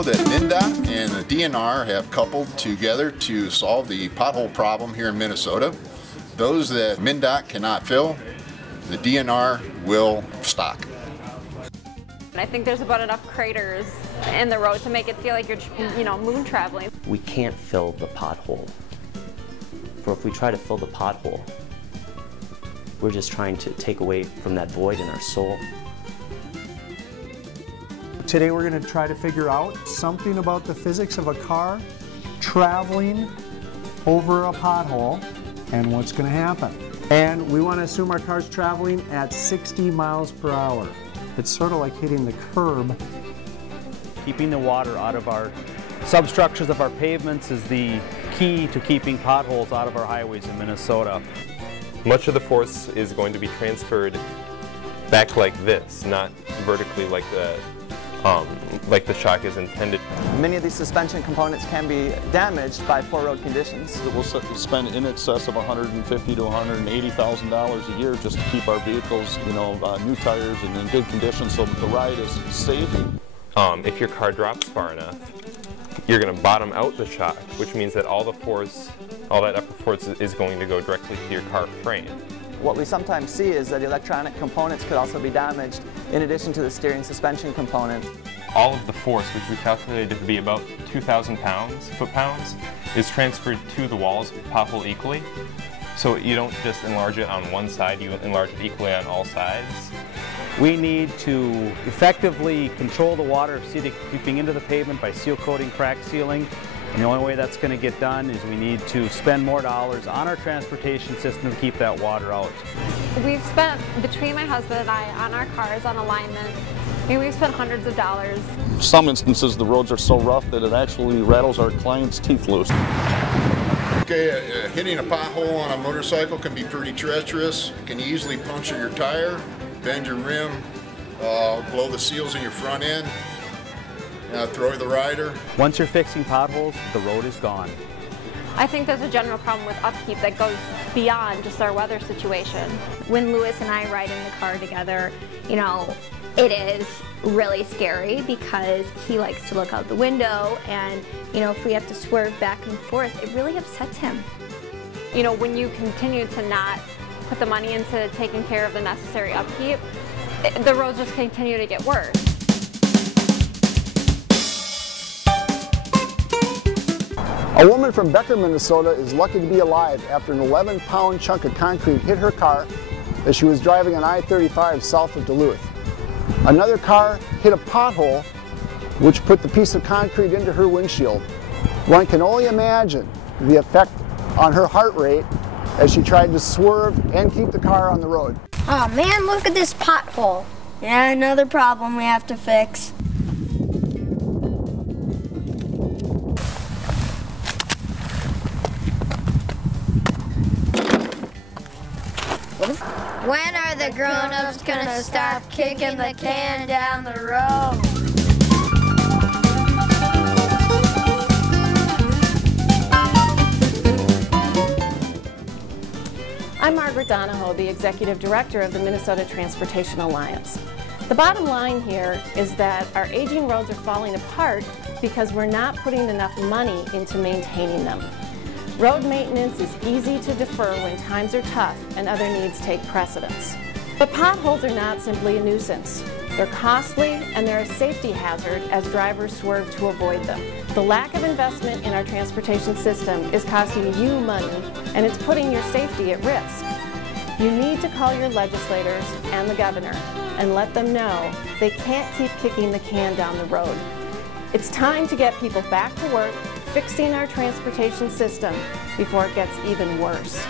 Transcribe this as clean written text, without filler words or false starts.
know that MnDOT and the DNR have coupled together to solve the pothole problem here in Minnesota. Those that MnDOT cannot fill, the DNR will stock. I think there's about enough craters in the road to make it feel like you're, moon traveling. We can't fill the pothole. For if we try to fill the pothole, we're just trying to take away from that void in our soul. Today we're going to try to figure out something about the physics of a car traveling over a pothole and what's going to happen. And we want to assume our car's traveling at 60 miles per hour. It's sort of like hitting the curb. Keeping the water out of our substructures of our pavements is the key to keeping potholes out of our highways in Minnesota. Much of the force is going to be transferred back like this, not vertically like the shock is intended. Many of these suspension components can be damaged by poor road conditions. We'll spend in excess of $150,000 to $180,000 a year just to keep our vehicles, new tires and in good condition so that the ride is safe. If your car drops far enough, you're going to bottom out the shock, which means that all that upper force is going to go directly to your car frame. What we sometimes see is that electronic components could also be damaged in addition to the steering suspension component. All of the force, which we calculated to be about 2,000 foot-pounds, is transferred to the walls of the pothole equally. So you don't just enlarge it on one side, you enlarge it equally on all sides. We need to effectively control the water seeping into the pavement by seal coating, crack sealing. And the only way that's going to get done is we need to spend more dollars on our transportation system to keep that water out. We've spent, between my husband and I, on our cars, on alignment, we've spent hundreds of dollars. In some instances the roads are so rough that it actually rattles our clients' teeth loose. Okay, hitting a pothole on a motorcycle can be pretty treacherous. It can easily puncture your tire, bend your rim, blow the seals in your front end. Throw the rider. Once you're fixing potholes, the road is gone. I think there's a general problem with upkeep that goes beyond just our weather situation. When Lewis and I ride in the car together, it is really scary because he likes to look out the window and, if we have to swerve back and forth, it really upsets him. When you continue to not put the money into taking care of the necessary upkeep, the roads just continue to get worse. A woman from Becker, Minnesota is lucky to be alive after an 11-pound chunk of concrete hit her car as she was driving on I-35 south of Duluth. Another car hit a pothole which put the piece of concrete into her windshield. One can only imagine the effect on her heart rate as she tried to swerve and keep the car on the road. Oh man, look at this pothole. Yeah, another problem we have to fix. When are the grown-ups gonna stop kicking the can down the road? I'm Margaret Donahoe, the Executive Director of the Minnesota Transportation Alliance. The bottom line here is that our aging roads are falling apart because we're not putting enough money into maintaining them. Road maintenance is easy to defer when times are tough and other needs take precedence. But potholes are not simply a nuisance. They're costly and they're a safety hazard as drivers swerve to avoid them. The lack of investment in our transportation system is costing you money and it's putting your safety at risk. You need to call your legislators and the governor and let them know they can't keep kicking the can down the road. It's time to get people back to work fixing our transportation system before it gets even worse.